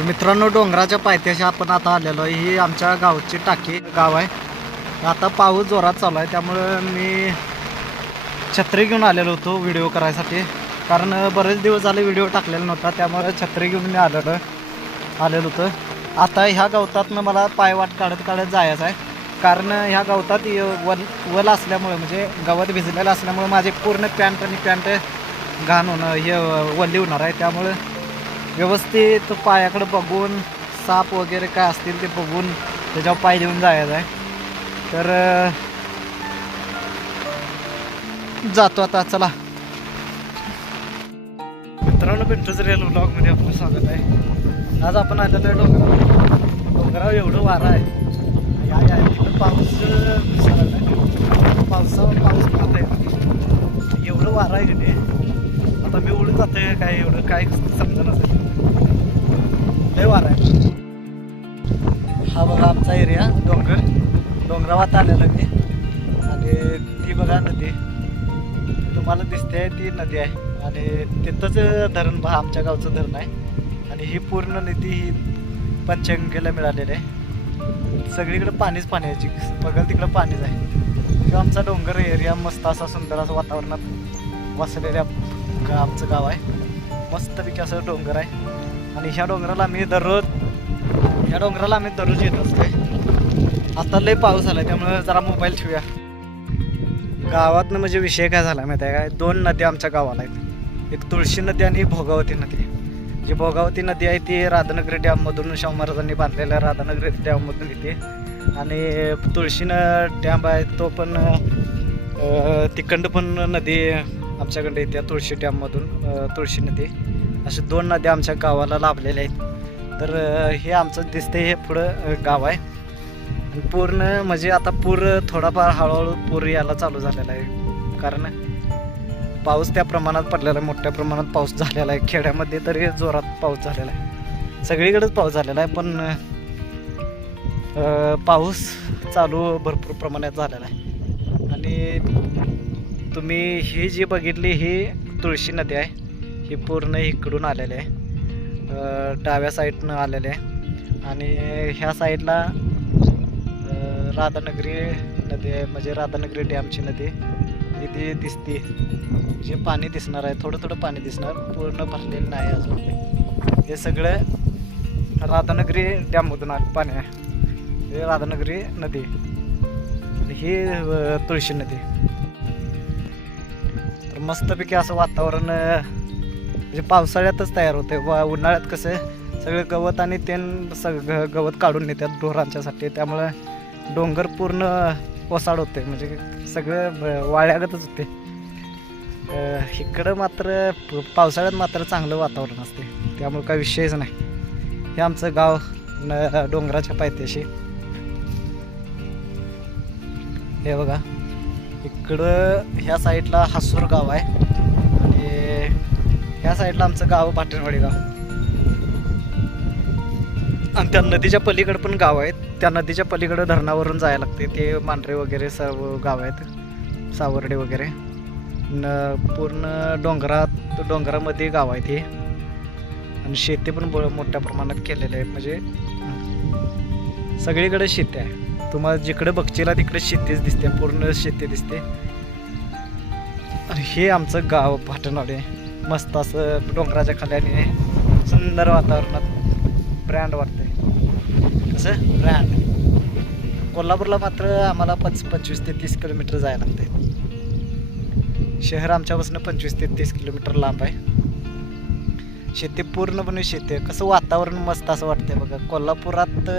तर मित्रांनो डोंगराच्या पायथ्याशी आपण आता आलेलो आहे ही आमच्या गावची टाकी गाव आहे आता पाऊस जोरात चालू आहे त्यामुळं मी छत्री घेऊन आलेलो होतो व्हिडिओ करायसाठी कारण बरेच दिवस झाले व्हिडिओ टाकलेला नव्हता त्यामुळे छत्री घेऊन मी आलेलो आलेलो होतं आता ह्या गवतातनं मला पायवाट काढत काढत जायचं आहे कारण ह्या गवतात वल वल असल्यामुळे म्हणजे गवत भिजलेलं असल्यामुळे माझे पूर्ण पॅन्ट आणि पॅन्ट घाण होणं हे वल्ली होणार आहे त्यामुळं व्यवस्थित पायाकडे बघून साप वगैरे काय असतील ते बघून त्याच्यावर पाय देऊन जायचं आहे तर जातो आता चला मित्रांनो पिंटच रेल मध्ये आपलं स्वागत आहे आज आपण आलेलो आहे डोंगरावर डोंगराव एवढं वारा आहे पाऊस पावसावर पाऊस पडत आहे एवढं वारा आहे की आता मी उडून आहे काय एवढं काय समजा नसेल लय आहे हा बघा आमचा एरिया डोंगर डोंगरावात आलेला मी आणि ती बघा नदी तुम्हाला दिसते ती नदी आहे आणि तिथंच धरण आमच्या गावचं धरण आहे आणि ही पूर्ण नदी ही पंचगंगेला मिळालेली आहे सगळीकडे पाणीच पाणी आहे बघाल तिकडं पाणीच आहे आमचा डोंगर एरिया मस्त असा सुंदर असं वातावरणात वसलेल्या आमचं गाव आहे मस्तपैकी असं डोंगर आहे आणि ह्या डोंगराला मी दररोज ह्या डोंगराला आम्ही दररोज येत असते आता लय पाऊस आला त्यामुळे जरा मोबाईल ठेवूया गावातनं म्हणजे विषय काय झाला माहिती आहे काय दोन नद्या आमच्या गावाला आहेत एक तुळशी नदी आणि भोगावती नदी जी भोगावती नदी आहे ती राधानगरी डॅममधून शाहू महाराजांनी बांधलेल्या राधानगरी डॅममधून येते आणि तुळशीनं डॅम आहे तो पण तिकंड पण नदी आमच्याकडे येते तुळशी डॅममधून तुळशी नदी असे दोन नद्या आमच्या गावाला लाभलेल्या आहेत तर हे आमचं दिसते हे पुढं गाव आहे पूर्ण म्हणजे आता पूर थोडाफार हळूहळू पूर यायला चालू झालेला आहे कारण पाऊस त्या प्रमाणात पडलेला आहे मोठ्या प्रमाणात पाऊस झालेला आहे खेड्यामध्ये तरी जोरात पाऊस झालेला आहे सगळीकडेच पाऊस झालेला आहे पण पाऊस चालू भरपूर प्रमाणात झालेला आहे आणि तुम्ही ही जी बघितली ही तुळशी नदी आहे हे पूर्ण इकडून आलेले आहे डाव्या साईडनं आलेले आणि ह्या साईडला राधानगरी नदी आहे म्हणजे राधानगरी डॅमची नदी इथे दिसते जे पाणी दिसणार आहे थोडं थोडं पाणी दिसणार पूर्ण भरलेलं नाही अजून हे सगळं राधानगरी डॅममधून आलं पाणी आहे हे राधानगरी नदी ही तुळशी नदी तर मस्तपैकी असं वातावरण म्हणजे पावसाळ्यातच तयार होते व उन्हाळ्यात कसं सगळं गवत आणि तेन सग गवत काढून नेतात ढोरांच्यासाठी त्यामुळं डोंगर पूर्ण ओसाड होते म्हणजे सगळं वाळ्यागतच होते इकडं मात्र पावसाळ्यात मात्र चांगलं वातावरण असते त्यामुळे काही विषयच नाही हे आमचं गाव न डोंगराच्या पायथ्याशी हे बघा इकडं ह्या साईडला हासूर गाव आहे त्या साईडला आमचं गाव पाटणवाडी गाव आणि त्या नदीच्या पलीकडे पण गाव आहेत त्या नदीच्या पलीकडे धरणावरून जायला लागते ते मांढरे वगैरे सर्व गाव आहेत सावर्डे वगैरे न पूर्ण डोंगरात डोंगरामध्ये गाव आहे ते आणि शेती पण मोठ्या प्रमाणात केलेले आहे म्हणजे सगळीकडे शेती आहे तुम्हाला जिकडे बघचीला तिकडे शेतीच दिसते पूर्ण शेती दिसते हे आमचं गाव पाटणवाडी मस्त असं डोंगराच्या खाल्याने सुंदर वातावरणात ब्रँड वाटतंय कसं ब्रँड कोल्हापूरला मात्र आम्हाला पंच पंचवीस ते तीस किलोमीटर जायला लागतंय शहर आमच्यापासून पंचवीस ते तीस किलोमीटर लांब आहे शेती पूर्णपणे शेती आहे कसं वातावरण मस्त असं वाटतंय बघा कोल्हापुरात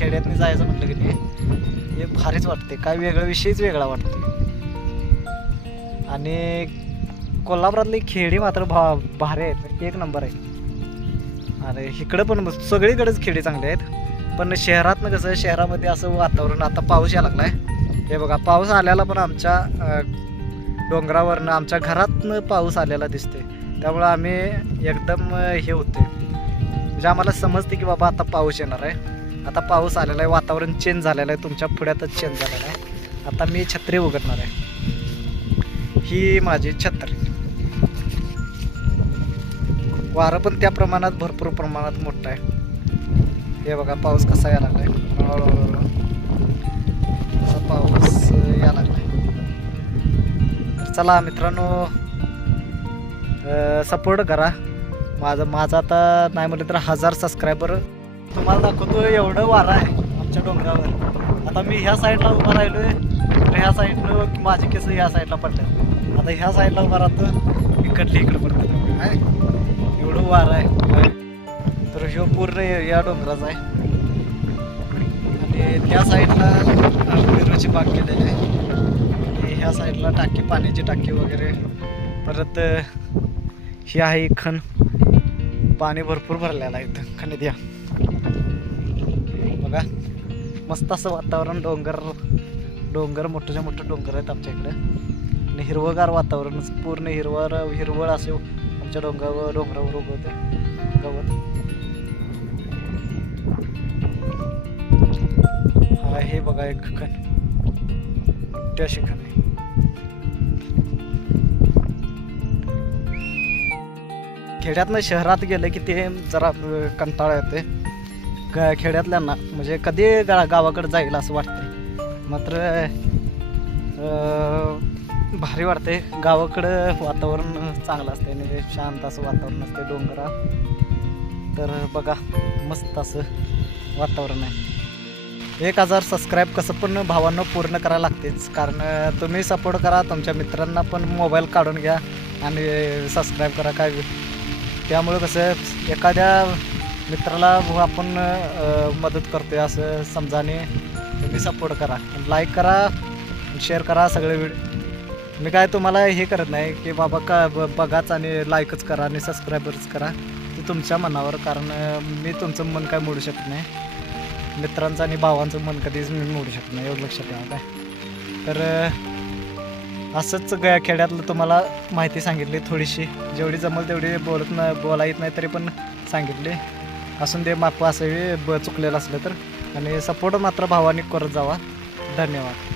खेड्यातनी जायचं म्हटलं की नाही हे भारीच वाटते काय वेगळा विषयच वेगळा वाटतो आणि कोल्हापुरातली खेडी मात्र भा भारी आहेत म्हणजे एक नंबर आहे आणि इकडं पण सगळीकडेच खेडी चांगले आहेत पण शहरातनं कसं शहरामध्ये असं वातावरण आता पाऊस यायला लागला आहे हे बघा पाऊस आल्याला पण आमच्या डोंगरावरनं आमच्या घरातनं पाऊस आलेला दिसते त्यामुळं आम्ही एकदम हे होते म्हणजे आम्हाला समजते की बाबा आता पाऊस येणार आहे आता पाऊस आलेला आहे वातावरण चेंज झालेलं आहे तुमच्या पुढ्यातच चेंज झालेलं आहे आता मी छत्री उघडणार आहे ही माझी छत्री वारं पण त्या प्रमाणात भरपूर प्रमाणात मोठा आहे हे बघा पाऊस कसा यायला लागलाय असा पाऊस यायला लागलाय चला मित्रांनो सपोर्ट करा माझं माझं आता नाही म्हटलं तर हजार सबस्क्रायबर तुम्हाला दाखवतो एवढं वारा आहे आमच्या डोंगरावर आता मी ह्या साईडला उभा राहिलोय आहे ह्या साईडनं माझे केस ह्या साईडला पडले आता ह्या साईडला उभा राहतं इकडली इकडं हाय एवढं वार आहे तर ह्यो पूर्ण एरिया डोंगराचा आहे आणि त्या साईडला पेरूची बाग केलेली आहे आणि ह्या साईडला टाकी पाण्याची टाकी वगैरे परत ही आहे खण पाणी भरपूर भरलेला आहे इथं खण बघा मस्त असं वातावरण डोंगर डोंगर मोठ्याच्या मोठं डोंगर आहेत आमच्या इकडे आणि हिरवगार वातावरण पूर्ण हिरवळ हिरवळ असे आमच्या डोंगरावर डोंगरावर उगवतं गवत हा हे बघा एक खण त्या शिखण खेड्यातनं शहरात गेले की ते जरा कंटाळा येते खेड्यातल्यांना म्हणजे कधी गा गावाकडे जाईल असं वाटतंय मात्र भारी वाटते गावाकडं वातावरण चांगलं असतं आणि ते म्हणजे शांत असं वातावरण असते डोंगरा तर बघा मस्त असं वातावरण आहे एक हजार सबस्क्राईब कसं पण भावांना पूर्ण करायला लागतेच कारण तुम्ही सपोर्ट करा तुमच्या मित्रांना पण मोबाईल काढून घ्या आणि सबस्क्राईब करा काय त्यामुळे कसं एखाद्या मित्राला आपण मदत करतोय असं समजाने तुम्ही सपोर्ट करा लाईक करा शेअर करा सगळे व्हिडिओ मी काय तुम्हाला हे करत नाही की बाबा का बघाच आणि लाईकच करा आणि सबस्क्रायबर्स करा ते तुमच्या मनावर कारण मी तुमचं मन काय मोडू शकत नाही मित्रांचं आणि भावांचं मन कधीच मी मोडू शकत नाही एवढं लक्षात ठेवा काय तर असंच ग खेड्यातलं तुम्हाला माहिती सांगितली थोडीशी जेवढी जमल तेवढी बोलत न बोला येत नाही तरी पण सांगितली असून दे माफ असावी ब चुकलेलं असलं तर आणि सपोर्ट मात्र भावाने करत जावा धन्यवाद